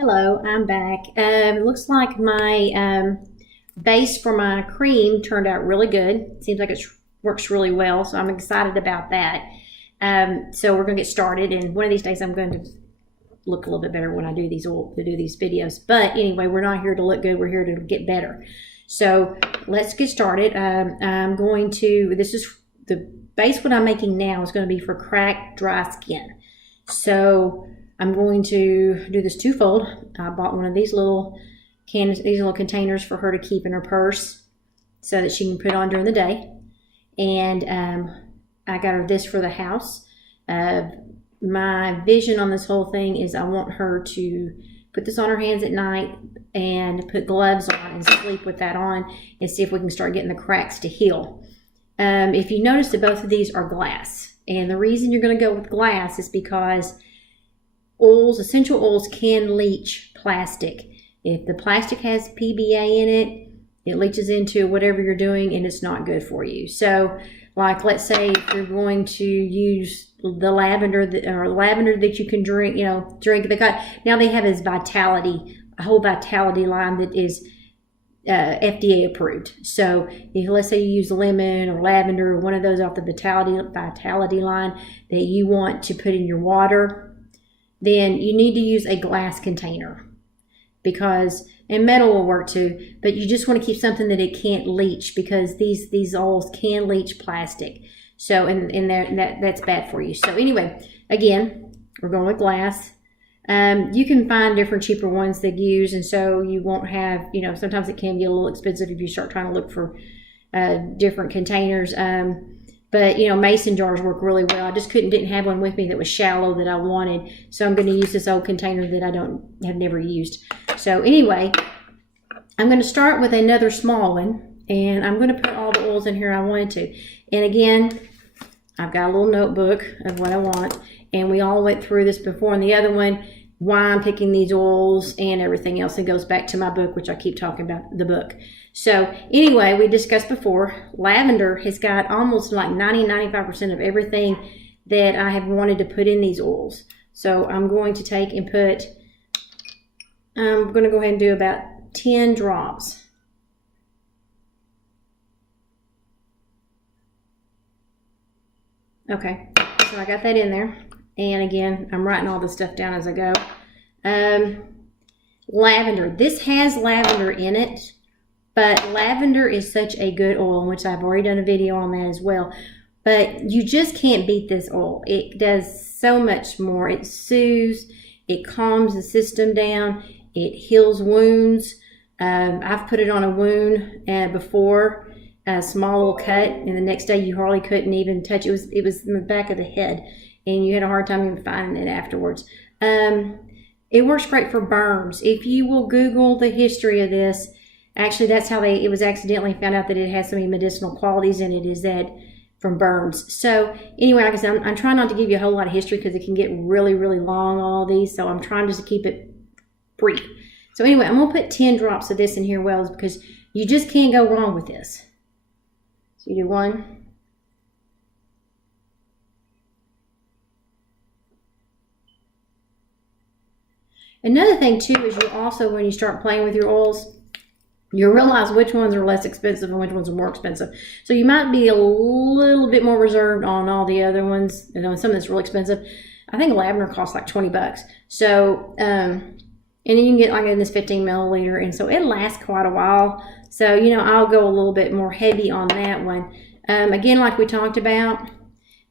Hello, I'm back. It looks like my base for my cream turned out really good. Seems like it works really well, so I'm excited about that. So we're going to get started, and one of these days I'm going to look a little bit better when I do these videos. But anyway, we're not here to look good. We're here to get better. So let's get started. This is the base. What I'm making now is going to be for cracked, dry skin. So I'm going to do this twofold. I bought one of these little containers for her to keep in her purse so that she can put on during the day. And I got her this for the house. My vision on this whole thing is I want her to put this on her hands at night and put gloves on and sleep with that on and see if we can start getting the cracks to heal. If you notice that both of these are glass, and the reason you're going to go with glass is because essential oils can leach plastic. If the plastic has PBA in it, it leaches into whatever you're doing and it's not good for you. So, like, let's say if you're going to use the lavender that you can drink, drink the cut. Now they have a whole Vitality line that is FDA approved. So if let's say you use lemon or lavender or one of those off the Vitality line that you want to put in your water, then you need to use a glass container, and metal will work too, but you just want to keep something that it can't leach, because these oils can leach plastic. So that's bad for you. So anyway, again, we're going with glass. You can find different cheaper ones that use, and so you won't have, sometimes it can get a little expensive if you start trying to look for different containers. But, mason jars work really well. I just didn't have one with me that was shallow that I wanted. So I'm going to use this old container that I have never used. So anyway, I'm going to start with another small one. And I'm going to put all the oils in here I wanted to. And again, I've got a little notebook of what I want. And we all went through this before. And the other one, why I'm picking these oils and everything else. It goes back to my book, which I keep talking about, the book. So anyway, we discussed before, lavender has got almost like 95% of everything that I have wanted to put in these oils. So I'm going to take and I'm going to go ahead and do about 10 drops. Okay, so I got that in there. And again, I'm writing all this stuff down as I go. Lavender. This has lavender in it, but lavender is such a good oil, which I've already done a video on that as well. But you just can't beat this oil. It does so much more. It soothes. It calms the system down. It heals wounds. I've put it on a wound before, a small little cut, and the next day you hardly couldn't even touch it. It was in the back of the head, and you had a hard time even finding it afterwards. It works great for burns. If you will Google the history of this, actually that's how it was accidentally found out that it has so many medicinal qualities in it, is that from burns. So anyway, like I said, I'm trying not to give you a whole lot of history because it can get really, really long, all these. So I'm trying just to keep it brief. So anyway, I'm going to put 10 drops of this in here, Wells, because you just can't go wrong with this. So you do one. Another thing too is you also, when you start playing with your oils, you'll realize which ones are less expensive and which ones are more expensive. So you might be a little bit more reserved on all the other ones. Some that's really expensive. I think lavender costs like 20 bucks. So, and then you can get like in this 15 milliliter, and so it lasts quite a while. So, I'll go a little bit more heavy on that one. Again, like we talked about,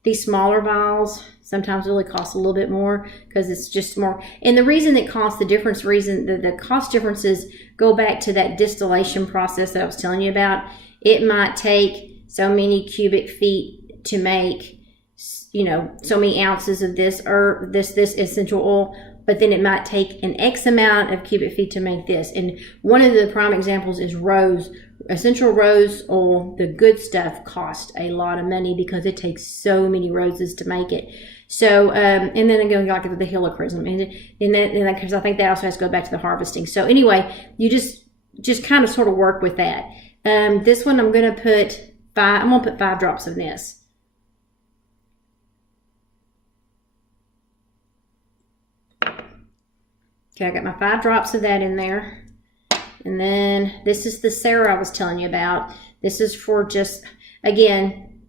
these smaller vials sometimes really cost a little bit more because it's just more. And the reason it costs the cost differences go back to that distillation process that I was telling you about. It might take so many cubic feet to make, so many ounces of this essential oil, but then it might take an X amount of cubic feet to make this. And one of the prime examples is rose. Essential rose oil, the good stuff, costs a lot of money because it takes so many roses to make it. So, and then again, like the helichrysum, and then because I think that also has to go back to the harvesting. So anyway, you just kind of sort of work with that. This one I'm going to put 5 drops of this. Okay, I got my 5 drops of that in there. And then this is the Sarah I was telling you about. This is for just, again,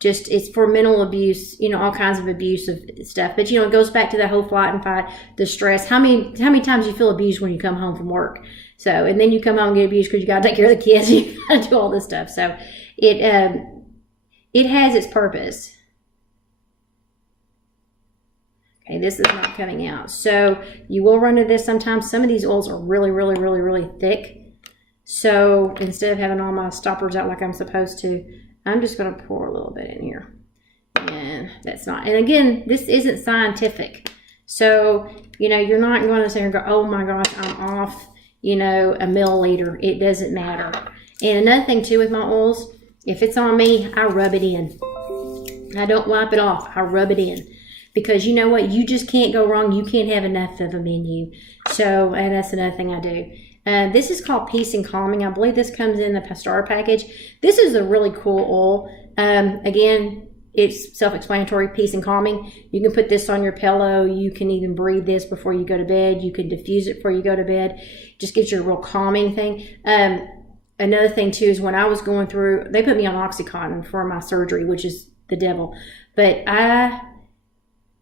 it's for mental abuse, you know, all kinds of abusive stuff. But, you know, it goes back to the whole flight and fight, the stress. How many times you feel abused when you come home from work? So, and then you come home and get abused because you got to take care of the kids. You got to do all this stuff. So it has its purpose. Okay, this is not coming out. So you will run into this sometimes. Some of these oils are really, really, really, really thick. So instead of having all my stoppers out like I'm supposed to, I'm just going to pour a little bit in here. And that's not, and again, this isn't scientific. So, you know, you're not going to sit here and go, oh my gosh, I'm off, you know, a milliliter. It doesn't matter. And another thing too with my oils, if it's on me, I rub it in. I don't wipe it off. I rub it in. Because you know what? You just can't go wrong. You can't have enough of them in you. So, and that's another thing I do. This is called Peace and Calming. I believe this comes in the Pastora package. This is a really cool oil. Again, it's self-explanatory, Peace and Calming. You can put this on your pillow. You can even breathe this before you go to bed. You can diffuse it before you go to bed. Just gives you a real calming thing. Another thing too is when I was going through, they put me on Oxycontin for my surgery, which is the devil. But I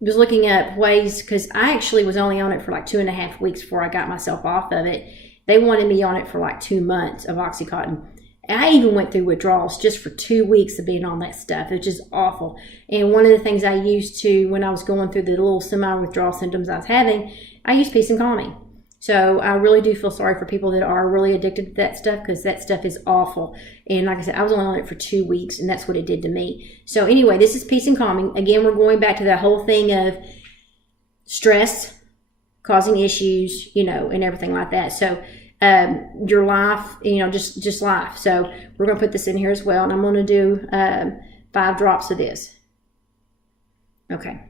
was looking at ways, because I actually was only on it for like 2.5 weeks before I got myself off of it. They wanted me on it for like 2 months of Oxycontin. I even went through withdrawals just for 2 weeks of being on that stuff. It's just awful. And one of the things I used to, when I was going through the little semi-withdrawal symptoms I was having, I used Peace and Calming. So I really do feel sorry for people that are really addicted to that stuff, because that stuff is awful. And like I said, I was only on it for 2 weeks, and that's what it did to me. So anyway, this is Peace and Calming. Again, we're going back to that whole thing of stress causing issues, you know, and everything like that. So your life, you know, just life. So we're going to put this in here as well, and I'm going to do 5 drops of this. Okay.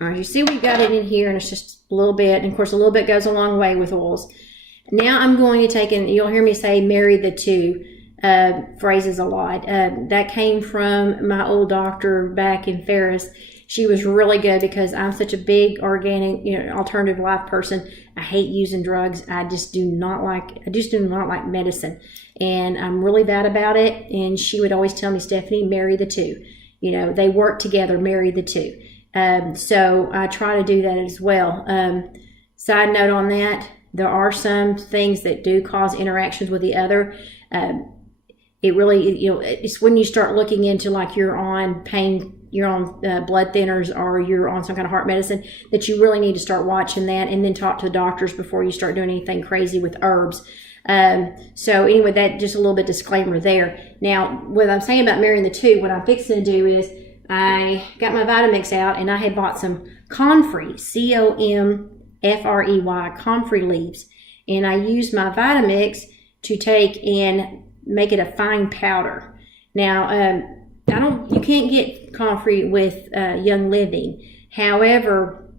All right, you see we've got it in here, and it's just a little bit. And of course, a little bit goes a long way with oils. Now I'm going to take, and you'll hear me say marry the two phrases a lot. That came from my old doctor back in Ferris. She was really good, because I'm such a big organic, you know, alternative life person. I hate using drugs. I just do not like medicine, and I'm really bad about it. And she would always tell me, Stephanie, marry the two. You know, they work together, marry the two. So I try to do that as well. Side note on that, there are some things that do cause interactions with the other. It really, you know, it's when you start looking into, like, you're on blood thinners, or you're on some kind of heart medicine, that you really need to start watching that, and then talk to the doctors before you start doing anything crazy with herbs. So anyway, that just a little bit disclaimer there. Now, what I'm saying about marrying the two, what I'm fixing to do is, I got my Vitamix out, and I had bought some Comfrey, C-O-M-F-R-E-Y, Comfrey leaves. And I used my Vitamix to take and make it a fine powder. Now, you can't get Comfrey with Young Living. However,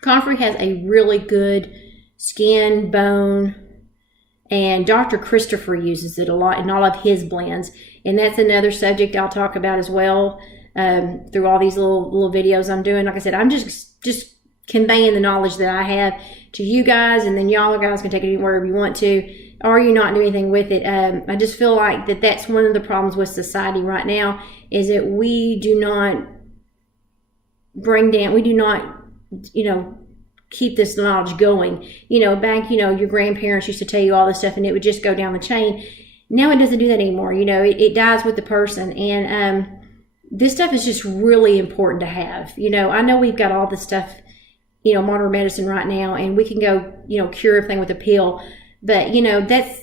Comfrey has a really good skin, bone, and Dr. Christopher uses it a lot in all of his blends. And that's another subject I'll talk about as well. Through all these little videos I'm doing. Like I said, I'm just conveying the knowledge that I have to you guys, and then y'all guys can take it wherever you want to, or you not do anything with it. I just feel like that's one of the problems with society right now, is that we do not you know, keep this knowledge going. You know, back, you know, your grandparents used to tell you all this stuff, and it would just go down the chain. Now it doesn't do that anymore. You know, it dies with the person. And this stuff is just really important to have. You know, I know we've got all this stuff, you know, modern medicine right now, and we can go, you know, cure everything with a pill. But, you know, that's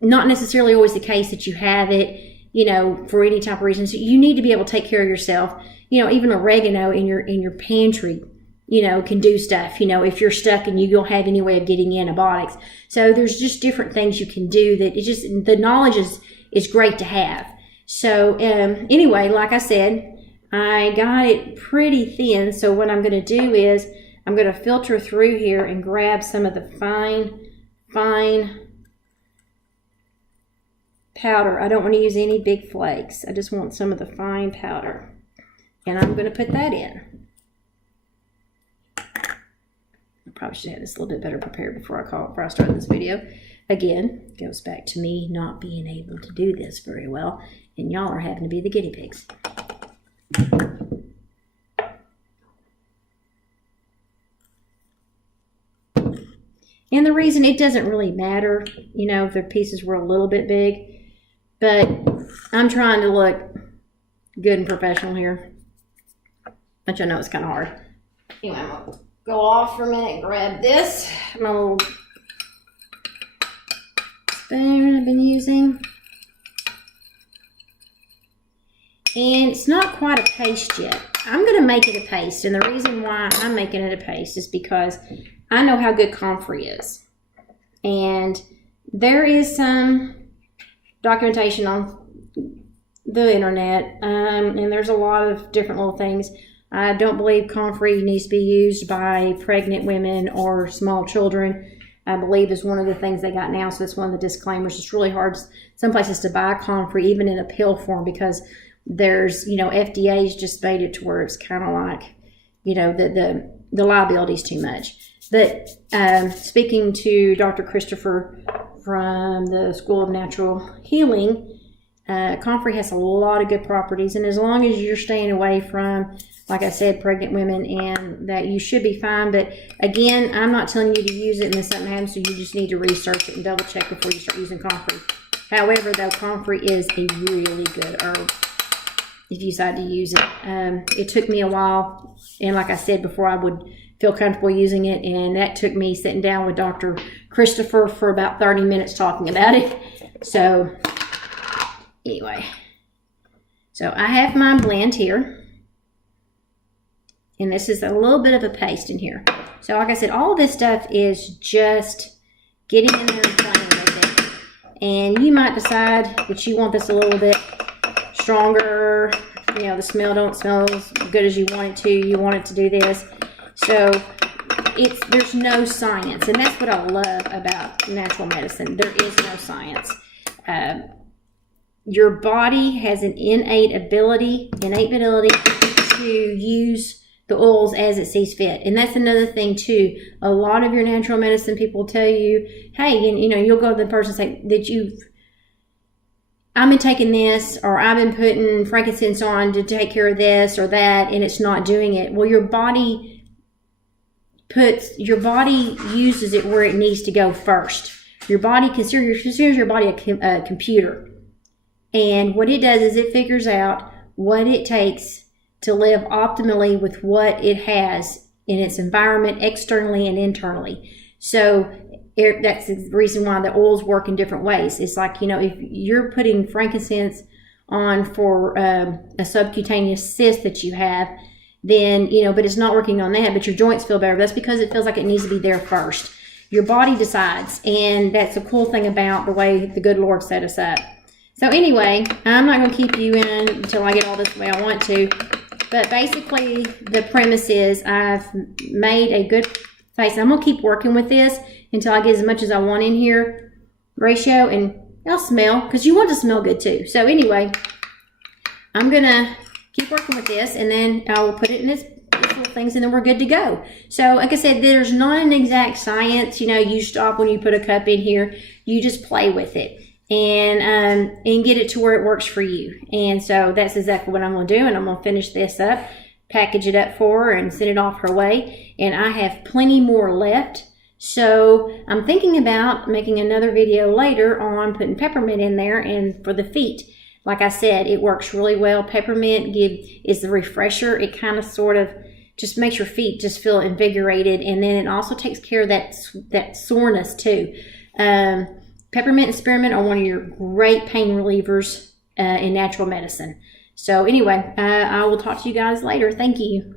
not necessarily always the case that you have it, you know, for any type of reason. So you need to be able to take care of yourself. You know, even oregano in your pantry, you know, can do stuff, you know, if you're stuck and you don't have any way of getting antibiotics. So there's just different things you can do that the knowledge is great to have. So anyway, like I said, I got it pretty thin. So what I'm going to do is I'm going to filter through here and grab some of the fine powder. I don't want to use any big flakes. I just want some of the fine powder. And I'm going to put that in. I probably should have this a little bit better prepared before I started this video. Again, goes back to me not being able to do this very well, and y'all are having to be the guinea pigs. And the reason, it doesn't really matter, you know, if the pieces were a little bit big, but I'm trying to look good and professional here, which I know is kind of hard. Anyway, I'm going to go off for a minute and grab this, my little spoon I've been using. And it's not quite a paste yet. I'm going to make it a paste, and the reason why I'm making it a paste is because I know how good comfrey is. And there is some documentation on the internet, and there's a lot of different little things. I don't believe comfrey needs to be used by pregnant women or small children. I believe is one of the things they got now, so that's one of the disclaimers. It's really hard some places to buy comfrey, even in a pill form, because there's, you know, FDA's just made it to where it's kind of like, you know, the liability is too much. But speaking to Dr. Christopher from the School of Natural Healing, comfrey has a lot of good properties, and as long as you're staying away from, like I said, pregnant women, and that, you should be fine. But again, I'm not telling you to use it and then something happens, so you just need to research it and double check before you start using comfrey. However, though, comfrey is a really good herb if you decide to use it. It took me a while, and like I said before, I would feel comfortable using it, and that took me sitting down with Dr. Christopher for about 30 minutes talking about it. So anyway, so I have my blend here, and this is a little bit of a paste in here. So like I said, all of this stuff is just getting in there and playing with it. And you might decide that you want this a little bit stronger. You know, the smell don't smell as good as you want it to. You want it to do this. So there's no science, and that's what I love about natural medicine. There is no science. Your body has an innate ability to use the oils as it sees fit. And that's another thing too. A lot of your natural medicine people tell you, hey, and you know, you'll go to the person and say that I've been taking this, or I've been putting frankincense on to take care of this or that, and it's not doing it. Well, your body uses it where it needs to go first. Your body considers your body a computer. And what it does is it figures out what it takes to live optimally with what it has in its environment, externally and internally. So that's the reason why the oils work in different ways. It's like, you know, if you're putting frankincense on for a subcutaneous cyst that you have, then, you know, but it's not working on that, but your joints feel better. That's because it feels like it needs to be there first. Your body decides, and that's a cool thing about the way the good Lord set us up. So anyway, I'm not going to keep you in until I get all this the way I want to. But basically, the premise is I've made a good face. I'm going to keep working with this until I get as much as I want in here ratio, and I'll smell, because you want to smell good too. So anyway, I'm going to keep working with this, and then I will put it in this little things, and then we're good to go. So like I said, there's not an exact science. You know, you stop when you put a cup in here. You just play with it and get it to where it works for you. And so that's exactly what I'm going to do, and I'm going to finish this up, package it up for her, and send it off her way. And I have plenty more left. So I'm thinking about making another video later on putting peppermint in there, and for the feet. Like I said, it works really well. Peppermint is the refresher. It kind of sort of just makes your feet just feel invigorated, and then it also takes care of that soreness too. Peppermint and spearmint are one of your great pain relievers in natural medicine. So anyway, I will talk to you guys later. Thank you.